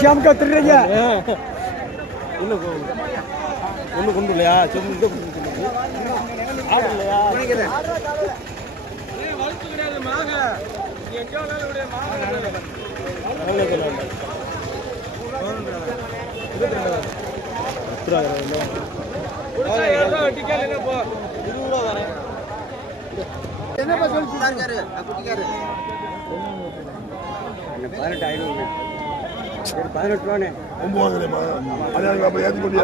ஷாமுக்கா திருடுறீங்க ஒண்ணு கொண்டு இல்லையா சொல்லு ஆடு இல்லையா என்னப்பா சொல்லிருக்காரு 18,500 18 ரூபானே 9 அதான் அப்ப ஏத்தி கொண்டு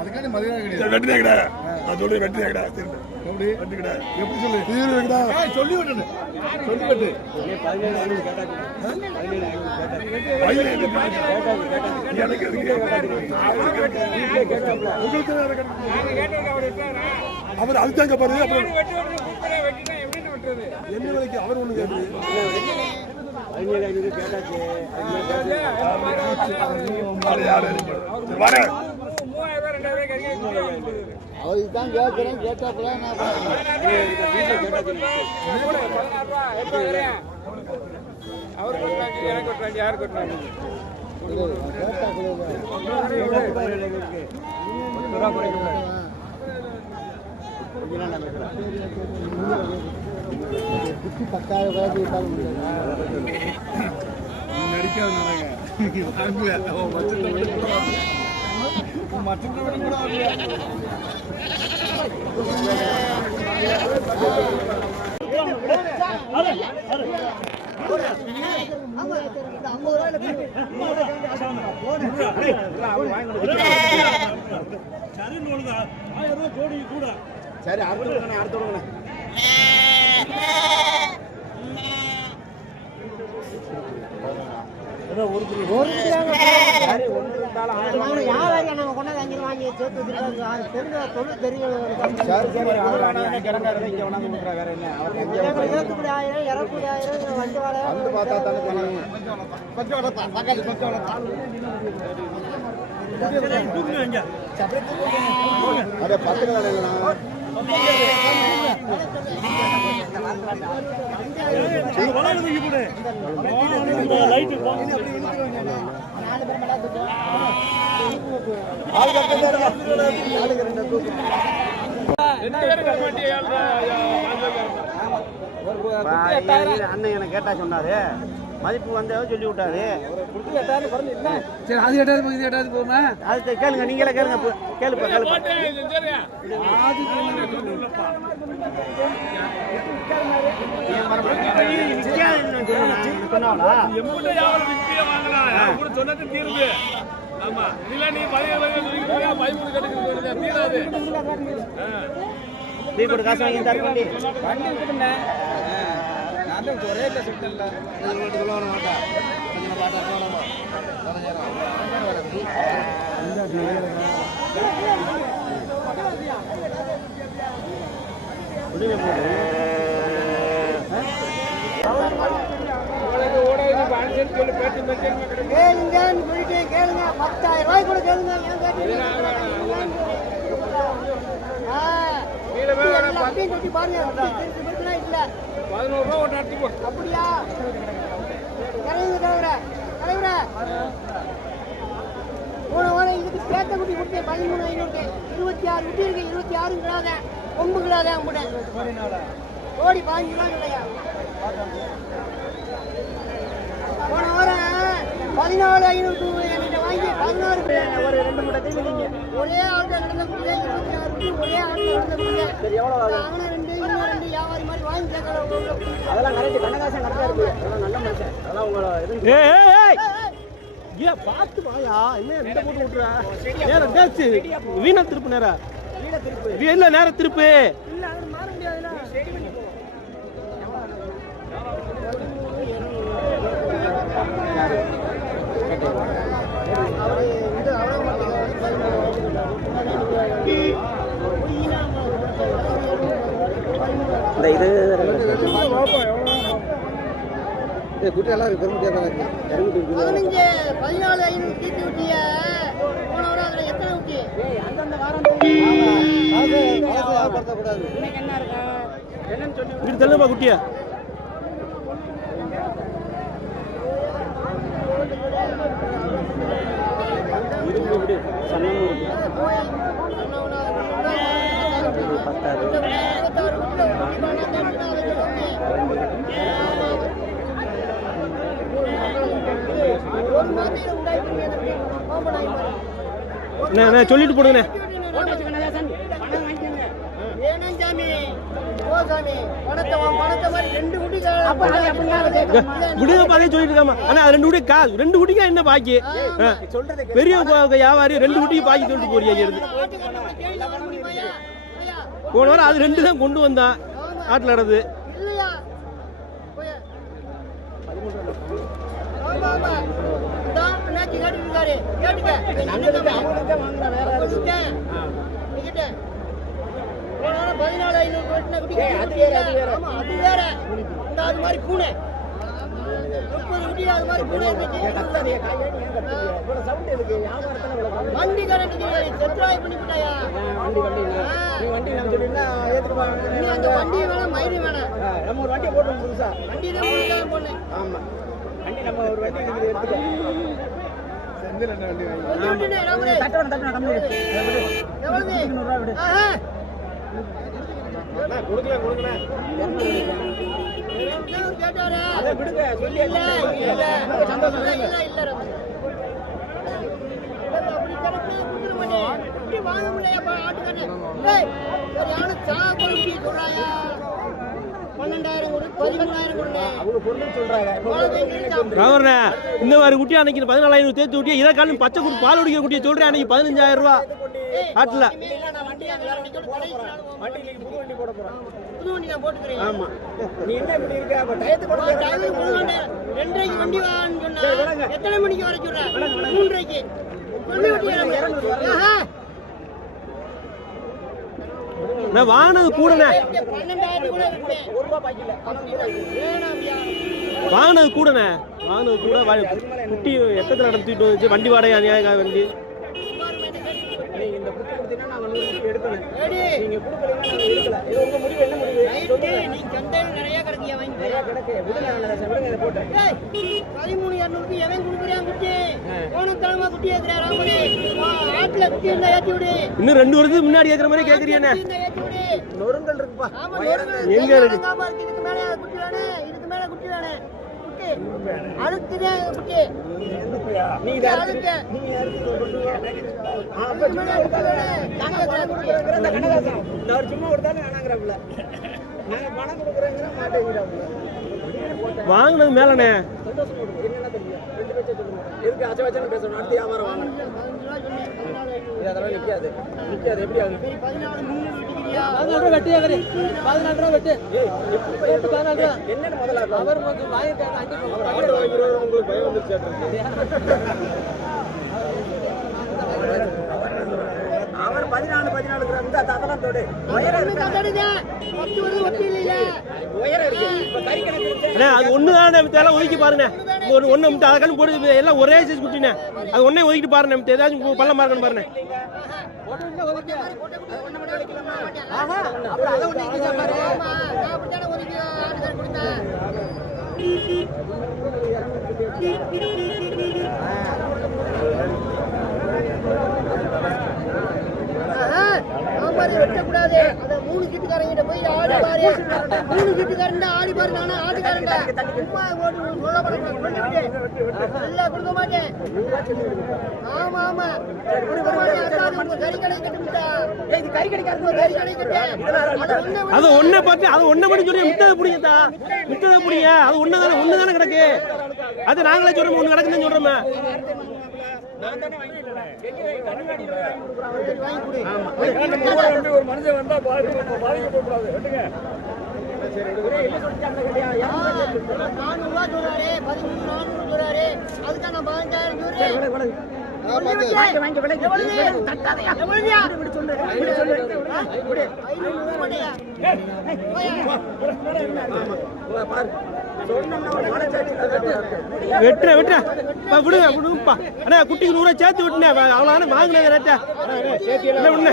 அதுக்கான மதியம் கிடையாது வெட்டினே கடை நான் சொல்றேன் வெட்டினே கடை எப்படி வெட்டி கடை எப்படி சொல்லு தீரு கடை சொல்லி விட்டுனே சொல்லி விட்டு 17,500 கேட்டா 17,500 அவர் அதுதாங்க பாரு அப்புறம் என்ன விலைக்கு அவர் ஒண்ணு கேட்குது 17,500 கேட்டாச்சு அதுதான் கேட்கிறேன் கேட்டாப்புல அவர் எனக்கு யார் கொட்டாங்க குட்டி 10,000 சரி அடுத்த அண்ணன் என்ன கேட்டா சொன்னாரு மதிப்பு வந்தவன் சொல்லி விட்டாரு சரி அது கேட்டாது இது கேட்டாது போமா அது கேளுங்க நீங்களே கேளுங்க கேளுப்பா காசு வாங்கி தரப்பண்டி ஒரே கேளுங்க 10,000 ரூபாய் கூட கேளுங்க அப்படியா போன வாரம் இதுக்கு சேர்த்த குட்டி கொடுத்தேன் 13,500 26 குட்டி இருக்கு 26 கிடாத கொம்பு கிடாத அம்புட்டேன் கோடி 15 ரூபாய் இல்லையா போன வாரம் 14,500 என்கிட்ட வாங்கி 16 ஒரு 2 மூட்டை தீங்க ஒரே ஆள்கிட்ட நடந்த குட்டி 26 குட்டி ஒரே ஆள்கிட்ட நடந்த குட்டி சரி எவ்வளவு அவன 2 வியாபாரி மாதிரி வாங்கி கேட்கற அதெல்லாம் கரெக்ட் கண்ணகாசம் கரெக்டா இருக்கு அதெல்லாம் நல்ல மனுஷன் அதெல்லாம் உங்க ஏய் பாத்து வாயா என்ன இந்த போட்டு விட்டுற நேரா டேச்சு வீணா திருப்பு நேரா இல்ல நேரா திருப்பு இல்ல அது மாற முடியாதுல இது குட்டியெல்லாம் இருக்கு 14,500 தீட்டி விட்டிய போன வாரம் அதுல எத்தனை விட்டி அந்தந்த வாரம் வியாபாரப்படுத்தக்கூடாது இன்னைக்கு என்ன இருக்கு என்னன்னு சொல்லி சொல்லுப்பா குட்டியா சொல்லிட்டு போடுங்க. சொல்லிட்டு இருக்காமா. ஆனா ரெண்டு குட்டிக்கா என்ன பாக்கி பெரிய வியாபாரி 2 குட்டிக்கு பாக்கி சொல்லிட்டு போறியா? போன வாரம் அது 2 தான் கொண்டு வந்தான் ஆட்டில் நடந்து. பூனை வண்டி கரண்ட் செட்ராய் பண்ணி விட்டாயா? அந்த வண்டி வேணாம், மயிறு வேணாம். நம்ம ஒரு வண்டி போட்டோம் புதுசா. வண்டி தான் போனேன். ஆமா, வண்டி நம்ம ஒரு வண்டி எடுத்துட்டோம். இந்த மாதிரி குட்டி அன்னைக்கு 14,000 தேர்த்து குட்டியா இதை காலம் பச்சை குட்டி பால் குடிக்கிற குட்டியை சொல்றேன். அன்னைக்கு 15,000 ரூபா ஆட்டில். எத்தனை மணிக்கு வர சொல்ற? 3:30. நான் வாங்கினது கூடனே, வாங்கினது கூடனே, வாங்கினது கூட குட்டி எத்தனை நடத்திட்டு வந்துச்சு. வண்டி வாடகை அநியாய வண்டி. இன்னும் 2 வருஷத்துக்கு முன்னாடி ஏற்கிற மாதிரி கேக்குறியா? நொறுங்கல் இருக்குப்பா. எங்க இருக்கு? இதுக்கு மேல குட்டி வேணே, இதுக்கு மேல குட்டி வேணே. குட்டி அழுக்குதே குட்டி. நீங்க அழுக்கு. அப்ப சும்மா கொடுத்தானே நான் சும்மா கொடுத்தானே வேணாங்கறப்பல. நான் பணம் கொடுக்குறேங்கற மாட்டேங்கறாப்ல. வாங்குனது மேலனே. என்னன்னா தெரியும். 2 பேச்ச சொல்லுங்க. எதுக்கு அச்சவச்சன பேசணும்? அடுத்து வியாபாரம் வாங்க. 15 ரூபாய் சொன்னேன். 14 இது அதெல்லாம் நிக்காது. எப்படி ஆகும்? 14 3 வெட்டிக்கிறியா? 14 ரூபாய் வெட்டியாகறே. 14 ரூபாய் வெட்டு. ஏய், எப்படி 14 ரூபாய்? என்னன்னு முதல்ல அவர் வந்து வாங்கிட்டாங்க. ஆர்டர் வாங்குறவங்க உங்களுக்கு பயம் வந்துருச்சு. அவர் 14 கிராம் தான் அதெல்லாம் தோடு. உயரம் இருக்கு. கட்டடுதே. 10 வருது ஒட்டி இல்ல. உயரம் இருக்கு. இப்ப கறி கணக்கு இருக்கு. அண்ணா அது ஒண்ணுதானே தேல ஒதுக்கி பாருங்க. ஒரு ஒண்ணு மட்டும் அதக்கன்னு போடு எல்லாம் ஒரே சைஸ் குட்டினே. அது ஒண்ணே ஒதுக்கிட்டு பாருங்க. நம்ம ஏதாச்சும் பள்ளம் மார்க்கணும் பாருங்க. போட்டு இல்ல ஒதுக்கி. ஒண்ணு மட்டும் ஒதுக்கலாமா? ஆஹா. அப்ப அத ஒண்ணு இங்க பாரு. ஆமா. நான் அப்படியே ஒதுக்கி ஆர்டர் கொடுத்தேன். வெட்டக்கூடாது. அந்த 3 கீட்டுக்காரங்கிட்ட போய் ஆடி பாரு. 3 கீட்டுக்காரன் ஆடி பாரு. நானும் ஆடிக்காரன்டா. சும்மா ஓட்டு சொல்ல மாட்டேன். இல்ல கொடுக்க மாட்டேன். ஆமா ஆமா கொடுக்க மாட்டேன். கறி கடை கட்டுட்டா. இது கறி கடைக்காரங்க கறி கடை கட்டு. அது ஒண்ணே பார்த்து அது ஒண்ணே பண்ணி சொல்லி மித்தத புடிங்கடா. மித்தத புடிங்க. அது ஒண்ணு தானே கிடக்கு. அது நாங்களே சொல்றோம் ஒண்ணு கிடக்குன்னு சொல்றோமே. நான் தானே வாங்கி கண்ணாடி வாங்கி கொடு. ஒரு மனுஷன் வந்தா பாதிக்கப்படாது. வெட்டுங்க. சரி ஒரே இல்ல சொல்லிட்டாங்க கேட்டியா? 400 ரூபாய் சொல்றாரே. 13,400 சொல்றாரே. அதுக்கு நான் 15,000 சொல்றேன். வாங்கி விலை தட்டாதயா. எவ்வளவுயா? இப்படி சொல்லு. இப்படி சொல்லு. இப்படி 500 போடியா. பாரு. சொன்னோம்னா ஒரு மனசாட்சி வெட்ற விடுங்க விடுப்பா. அண்ணா குட்டிக்கு 100 சேர்த்து விட்டுனே. அவ்வளவு வாங்குனது ரேட்டா. சேர்த்து இல்ல விடுனே.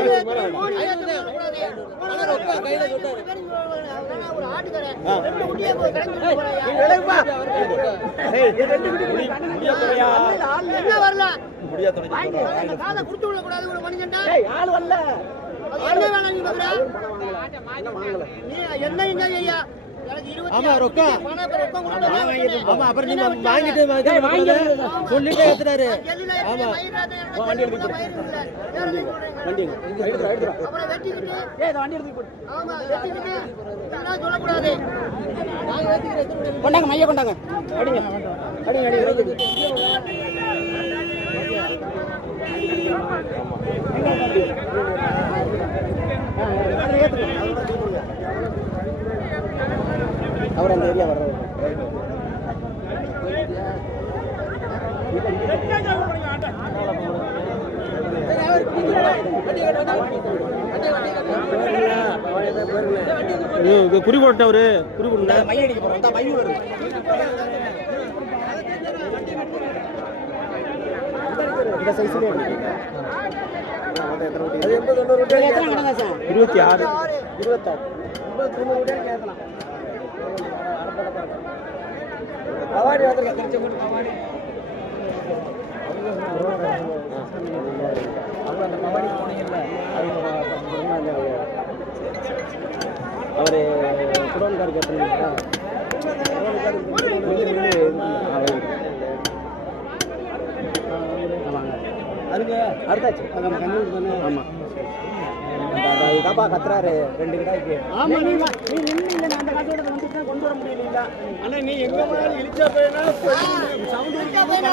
ஒரு ஆட்டுக்கடை 2 குட்டியே போய் கரெக்ட் போறாயா. ஏய் 2 குட்டி குடியா போறியா? என்ன வரல. வாங்கி அந்த காதை கொடுத்து விட கூடாது ஒரு மனுஷன்டா. ஆள் வரல. என்ன வேணாம் நீ பாக்குற? நீ என்ன இங்க ஐயா? எனக்கு 20 ஆமா ரொக்கம். பணம் இப்ப ரொக்கம் கொடுத்து ஆமா அப்புறம் நீங்க வாங்கிட்டு சொல்லிட்டே ஏத்துறாரு. ஆமா வண்டி எடுத்து வண்டி எடுத்துறா. அப்புறம் வெட்டிக்கிட்டு இத வண்டி எடுத்து போடு. ஆமா வெட்டிக்கிட்டு இதெல்லாம் சொல்ல கூடாது. கொண்டாங்க மைய கொண்டாங்க. அடிங்க. அவர் அந்த ஏரியா வர்றாரு. குறி போட்டவரு குறி போடுங்க. மைய அடிக்க போறோம். மைய வருது. இந்த சைஸ்ல அது 80 90 எத்தனை கடங்க சார்? 26 26 90 கேட்கலாம். கவாடி வந்து கரெக்ட் போட்டு கவாடி. அவங்க அந்த கவாடி போனீங்கல்ல அவரு குடோன்கார் கேட்டீங்களா? அதுக்கு அடுத்தாச்சு கண்ணூர் தானே. ஆமா கத்துறாரு 2 கிடாய்க்கு. ஆமா நீ நின்று அந்த காசோட வந்து கொண்டு வர முடியல. ஆனா நீ எங்க போனாலும் இழிச்சா போயினா சவுண்ட் இழிச்சா போயினா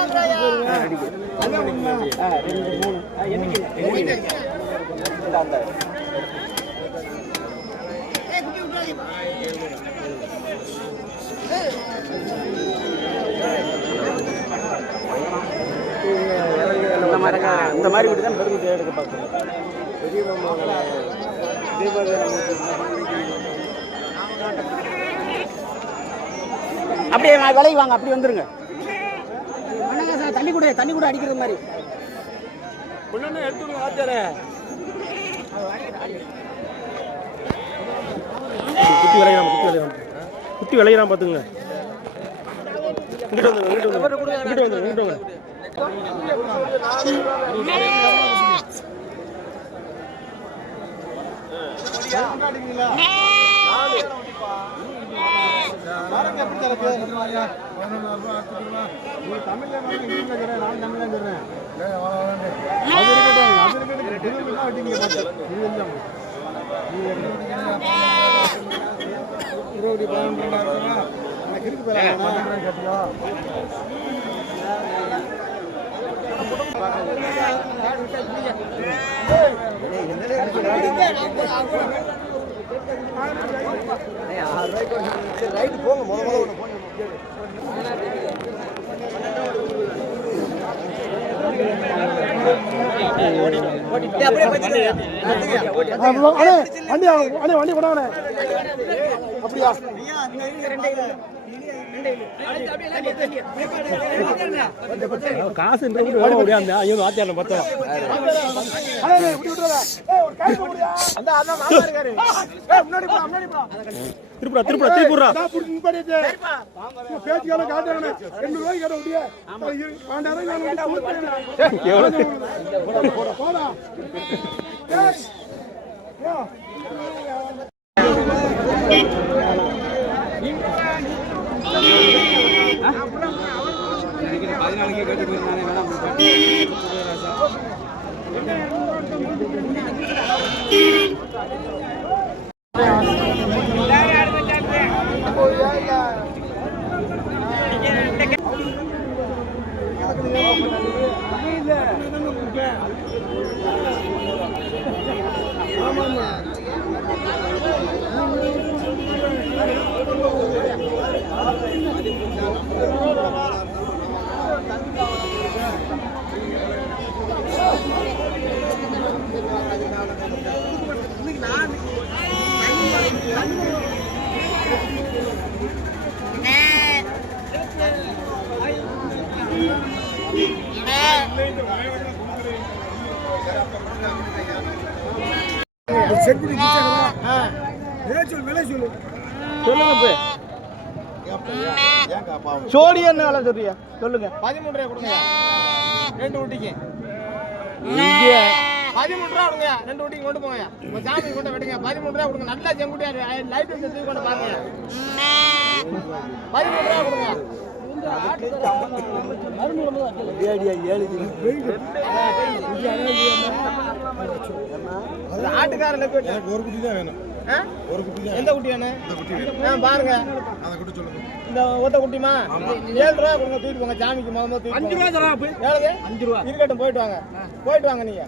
அதான் உண்மை. 2 3 என்னைக்கு அந்த ஏய் குட்டி விட்டுறாதீ. இந்த மாதிரி விட்டு தான் பெருமை எடுக்க பார்க்கணும். பெரிய அப்படியே விலை வாங்க அப்படி வந்துருங்க. தண்ணி கூட அடிக்கிறது மாதிரி குட்டி விளையாம் பாத்துங்க. இங்கிட்டு வந்து வண்டி போடாம அப்படியா காசு வாத்தியாரம் பார்த்தோம். திருப்புறா பேச்சுக்கால காட்டுறாங்க 2 ரூபாய்க்கு கேட்ட முடியா போடா சோடி என்ன சொல்றியா சொல்லுங்க. 13 கொடுங்க. 2 குட்டிக்கு இங்கே 13 ரூபா கொடுங்க. 2 குட்டிக்கு கொண்டு போங்க. உங்க சாமி கொண்டு வெட்டுங்க. 13 ரூபா கொடுங்க. நல்லா செங்குட்டியா லைட் வச்சு தூக்கி கொண்டு பாருங்க. 13 ரூபா கொடுங்க. ஆட்டுக்காரன் ஒரு குட்டி தான் வேணும். ஒரு குட்டி தான். எந்த குட்டி வேணும்? பாருங்க அந்த குட்டி சொல்லுங்க. இந்த ஒத்த குட்டிமா 7 ரூபா கொடுங்க. தூக்கிட்டு போங்க. சாமிக்கு முதல்ல தூக்கி 5 ரூபா தரா. எவ்வளவு? 5 ரூபா. இருக்கட்டும், போயிட்டு வாங்க. போயிட்டு வாங்க நீங்க.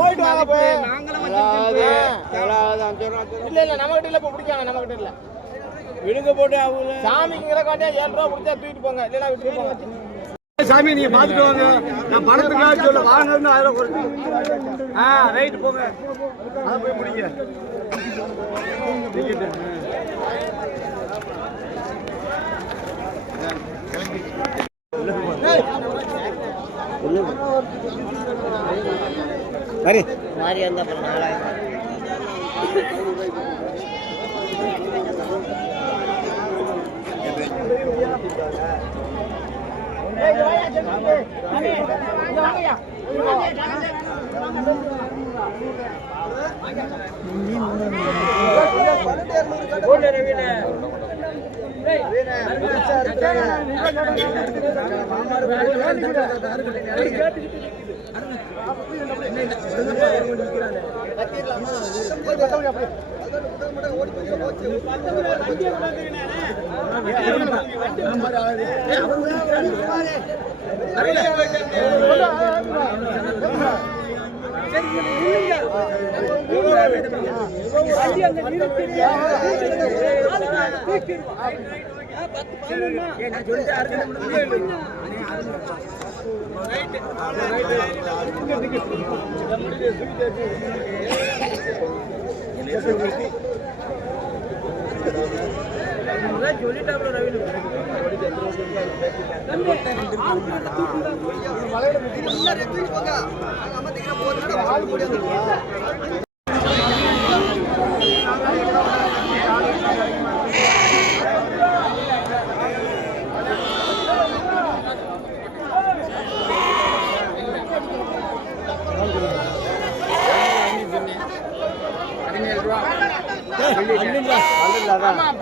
போயிட்டு வாங்க போய். இல்ல நம்ம கிட்ட இல்ல, இப்ப பிடிக்காங்க. நம்ம கிட்ட இல்ல. விடுங்க போட்டு அவங்க சாமிங்கிற காட்டியா 7 ரூபா பிடிச்சா தூக்கிட்டு போங்க. இல்லைன்னா விட்டுட்டு போங்க. சாமி நீங்க பாத்துட்டு வாங்க. நான் பணத்துக்காக சொல்ல வாங்கன்னு 1000 கொடுத்து ரைட் போங்க. அத போய் பிடிங்க. மாறி வந்தா அப்புறம் 4000.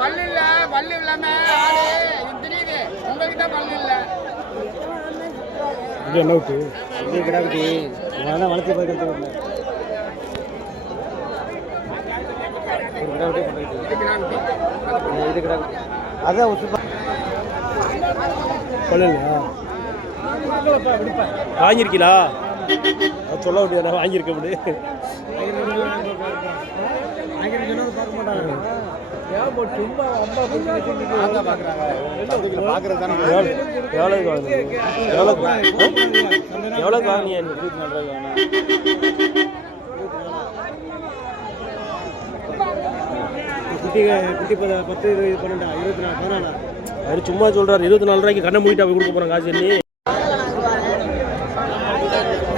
பல்லு இல்ல, பல்லு இல்லாம ஆடு தெரியுது. உங்ககிட்ட பல்லு இல்ல. என்ன விட்டு இது கிடாக்குட்டி நான் வளர்த்து போயிட்டு இது கிடாக்குட்டி அதான் வாங்கிருக்கீங்களா? சொல்ல முடியாது. வாங்கியிருக்க முடியும். எவ்வளவு வாங்கிய? குட்டி 10 20 12 24 14. அவர் சும்மா சொல்றாரு. 24 ரூபாய்க்கு கண்ணை மூடிட்டு போய் கொடுக்க போறாங்க. காசு எண்ணி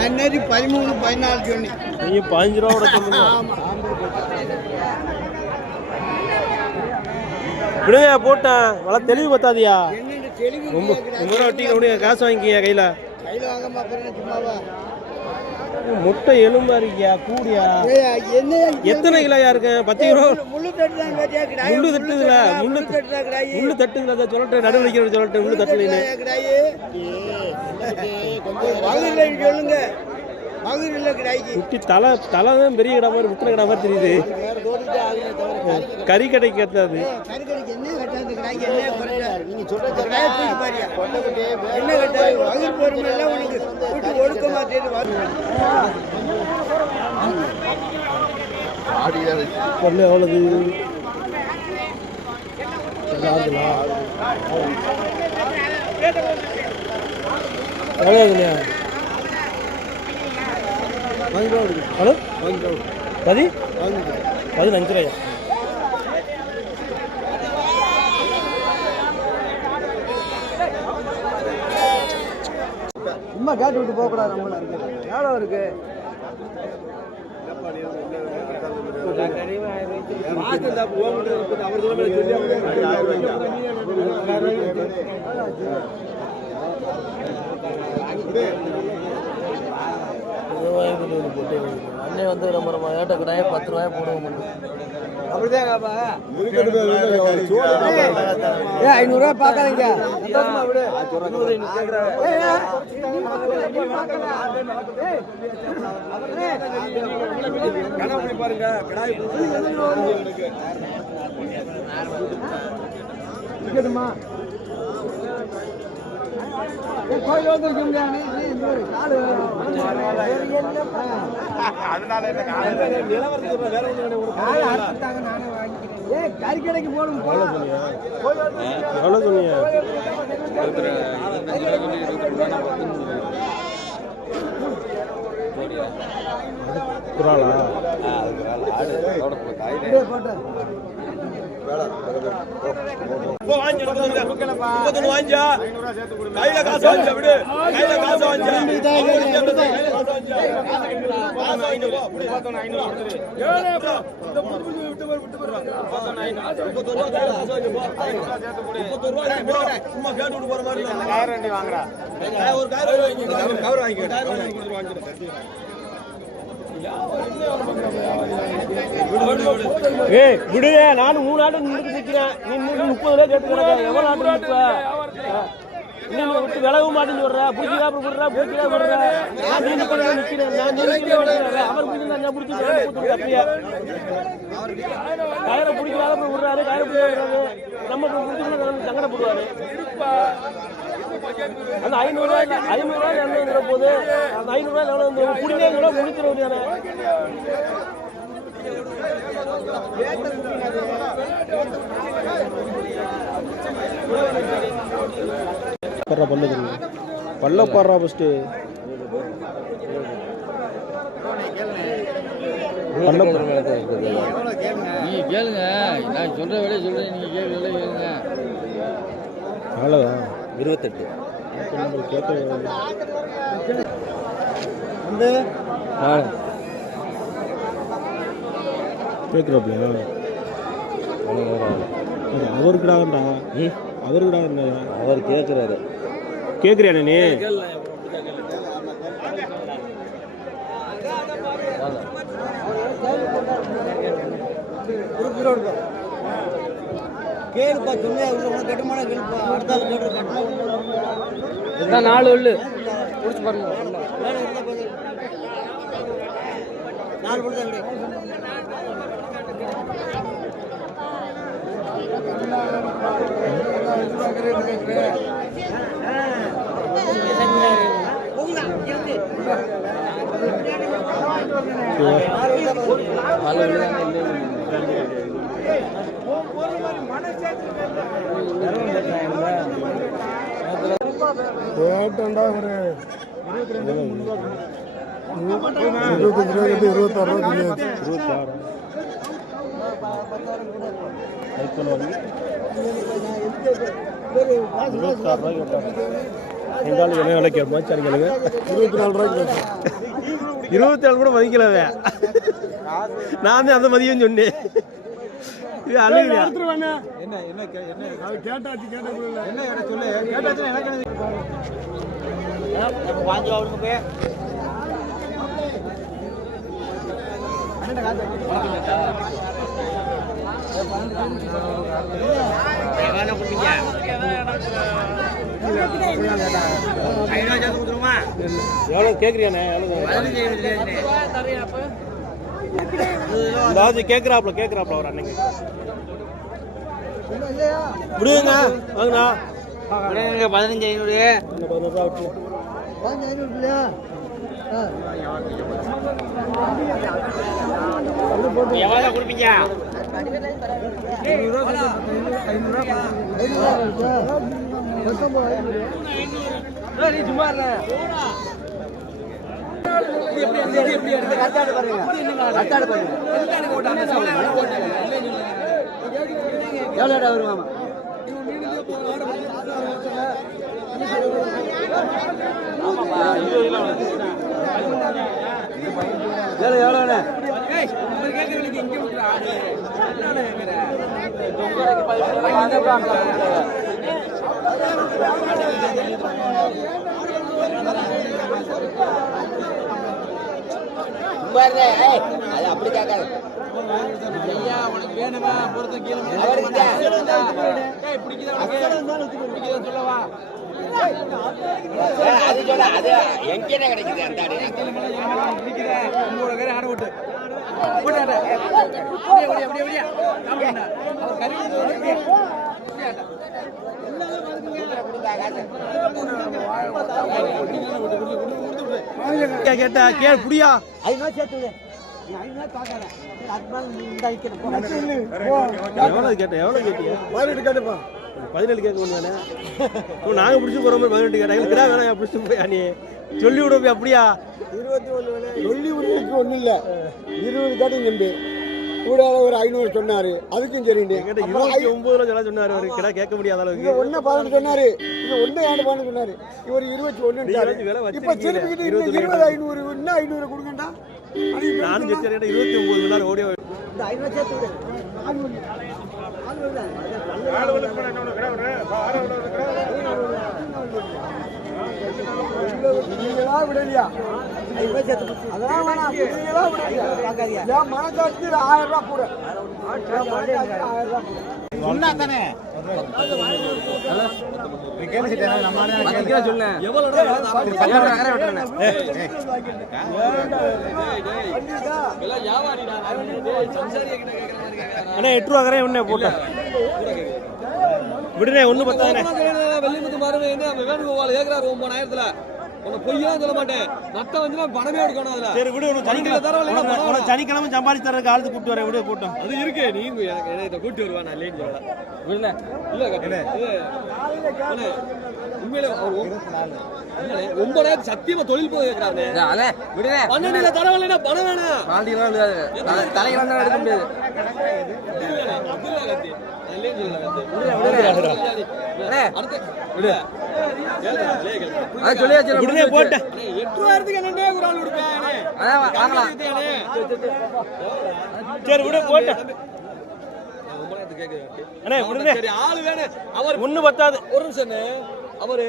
13 14 சொன்னேன். நீங்க 15 ரூபா சொல்லுங்க. விடுங்க போட்டேன். வள தெளிவு பத்தாதியா? ரொம்ப ஒட்டி காசு வாங்கிக்கியா கையில? முட்டை எலும்பா இருக்கியா? கூடியா? எத்தனை கிலோயா இருக்கு? 10 கிலோ. முள்ளு தட்டுதுல. முள்ளு தட்டுதுல. சொல்லிட்டு நடுவில் வைக்கிற சொல்லிட்டு முள்ளு தட்டுல சொல்லுங்க. குட்டி தலை தான் பெரிய கடை மாதிரி முத்தின கடை மாதிரி தெரியுது. கறி கடைக்கு கத்தாது. பொண்ணு எவ்வளவு? எவ்வளோ? ஹலோ 15 ரூபாயா? சும்மா கேட்டு விட்டு போகக்கூடாது. நம்மள எவ்வளோ இருக்கு? அண்ணே வந்து நம்ம ஏட்ட கடாய 10 ரூபாய் போடுவோம். அப்படிதாங்கப்பா. 500 ரூபாய் பாக்காதீங்க. பாருங்க கடாய் கோயில் வந்து கறிக்கடைக்கு போடும். எவ்வளோ சொன்னீங்க? குறாலா? கையில காசு வாங்கியா விடு. கையில காசு வாங்கியா சும்மா கேட்டு விட்டு போற மாதிரி வாங்குறா. ஒரு கவர் வாங்கிக்க. ஏய் விடுவே, நானும் 3 ஆட்டு நின்று நிற்கிறேன். நீ 30 ரூபா கேட்டு கிடக்க. எவ்வளோ ஆட்டு நிற்ப? இன்னும் விட்டு விலக மாட்டேன்னு சொல்ற. பிடிச்சா அப்புறம் விடுறா, பிடிச்சா விடுற. நான் நீங்க பண்ண நிற்கிறேன். நான் நிற்கிறேன். அவர் பிடிச்சா நான் பிடிச்சி அப்படியே கயிறை பிடிக்காத அப்புறம் விடுறாரு. கயிறை பிடிக்கிறாரு. நம்ம பிடிச்சி சங்கடப்படுவாரு. அந்த 500 ரூபாய் 200 போகுது. அந்த 500 ரூபாய் எவ்வளோ குடிநீங்களோ முடிச்சிட முடியாது. பல்ல பாடுறா ஃபஸ்ட்டு. நீங்க கேளுங்க, நான் சொல்ற வேலையை சொல்றேன். நீங்க கேளுங்க. அவ்வளோதான் 28 கேட்குறாப்லையா? அவருக்குடாண்டா அவருக்குடா அவர் கேட்குறாரு. கேட்குறியா நீ? கேளுப்பா சொன்ன கட்டுமான கேளுப்பா. அடுத்த ஆள் இதுதான் 4 உள்ளு குடிச்சு பாருங்க. 4 பொழுது கிடையாது. கேட்டா ஒரு 26 எங்காலும் என்ன விலைக்கு மாச்சாரு கேளுங்க. 24 ரூபாய்க்கு 27 கூட மதிக்கலவே. நான் தான் அந்த மதியம் சொன்னேன். இது அழுகுறியா? என்ன அது கேட்டாச்சு கேட்டா என்ன சொல்லு கேட்டாச்சு எனக்கு வாங்கி அவனுக்கு எவ்வளோ கேட்குறியாண்ணே? அதாவது கேட்குறாப்ல ஒரு அன்னைக்கு விடுங்க. வாங்கண்ணா 15,500 இல்லையா? எவ்வளோ கொடுப்பீங்க? 500 நீ சும்மா எவ்வளோடா வருவாமா? எவ்வளோண்ணே? அது அப்படி கேட்காது உனக்கு வேணுமா பொறுத்த கீழே சொல்லவா அது சொல்ல அது எங்கே கிடைக்குது அந்த ஆட விட்டு கேட்டா கே புடியா எவ்வளவு கேட்டேன் எவ்வளவு கேட்டியா 17 கேட்டுப்பா 17 கேட்க ஒண்ணு தானே நாங்க பிடிச்சி போற மாதிரி 18 கேட்டாங்க கிடா வேணாம் பிடிச்சி போய் நீ சொல்லி விடுவோம் அப்படியா 21 சொல்லி விடுறதுக்கு ஒண்ணும் இல்ல 20 கேட்டு நம்பி கூட ஒரு 500 சொன்னாரு அதுக்கும் சரிண்டு என்கிட்ட 29 சொல்ல சொன்னாரு அவரு கிடா கேட்க முடியாத அளவுக்கு ஒன்னு 11 சொன்னாரு இது ஒன்னு ஏன் 11 சொன்னாரு இவர் 21 இப்ப திருப்பி 20 500 இன்னும் 500 கொடுங்கடா நானும் கேட்டேன் 29 நாள் ஓடி நீங்களா விடலையா அதெல்லாம் வேணாம் நீங்களா விடலையா என் மனசாட்சி 1000 ரூபாய் கூட சொன்னா தானே அண்ணா 8 ரூபா கரையா உடனே போட்டேன் விடுனே ஒண்ணு பத்தானே வெள்ளிமுத்து மாறுவே அவன் வேணுகோபால் ஏக்குறாரு 9,000த்துல பொய்யெல்லாம் சொல்ல மாட்டேன் நட்டம் வந்து பணமே எடுக்கணும் அதுல சரி விடு உனக்கு சனிக்கிழமை சம்பாதிச்சு தரதுக்கு ஆளுக்கு கூப்பிட்டு வரேன் விடு போட்டோம் அது இருக்கு நீங்க எனக்கு கூட்டி வருவா நான் இல்லைன்னு சொல்லல விடல இல்ல உண்மையில 9,000 சத்தியமா தொழில் போய் கேட்கறாரு பன்னெண்டுல தரவலைன்னா பணம் வேணும் தலையில எடுக்க முடியாது போட்டேன் 8,000க்கு என்னன்னே ஒரு ஆள் கொடுப்பேன் சரி விடு போட்டேன் சரி ஆளு வேணும் அவர் ஒண்ணு பத்தாது ஒரு நிமிஷம் அவரு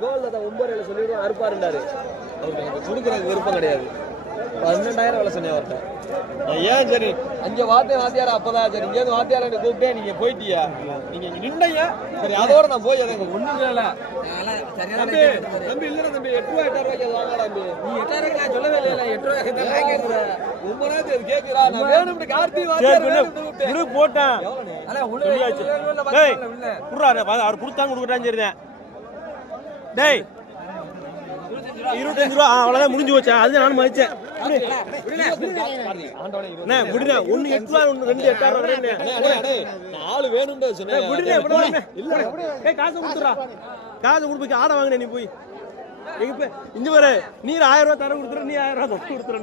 கோல்ல 9,000 சொல்லிடுவோம் அறுப்பாருண்டாரு அவருக்கு கொடுக்குறதுக்கு விருப்பம் கிடையாது 12,000 வேலை சொன்னேன் அவர்கிட்ட ஏன் சரி அங்க வாத்தியார் அப்பதான் சரி இங்கேருந்து வாத்தியார் கூப்பிட்டே நீங்க போயிட்டியா நீங்க இங்க நின்னையா சரி அதோட நான் போய் எனக்கு ஒண்ணும் இல்ல தம்பி இல்ல தம்பி 8 ரூபாய் 8 ரூபாய்க்கு வாங்கலாம் தம்பி நீ 8 ரூபாய்க்கு சொல்லவே இல்ல 8 ரூபாய்க்கு தான் நான் கேக்குறேன் 9,000 கேக்குறா நான் வேணும் கார்த்தி வாத்தியார் போட்டேன் அல உள்ள டேய் குடுறாரு அவர் கொடுத்தாங்க கொடுக்கறான் சரிதான் டேய் 25 ரூபா அவ்வளவுதான் முடிஞ்சு போச்சா அது நான் மதிச்சேன் விடுங்க ஒன்னு 8 ரூபா ஒன்னு 2 8 ஆளு வேணும்னு சொன்னேன் காசு கொடுத்துறா காசு கொடுப்பீங்க ஆட வாங்கினே நீ போய் இங்க வர நீ 1000 ரூபாய் தர கொடுத்துற நீ 1000 ரூபாய் கொடுத்துற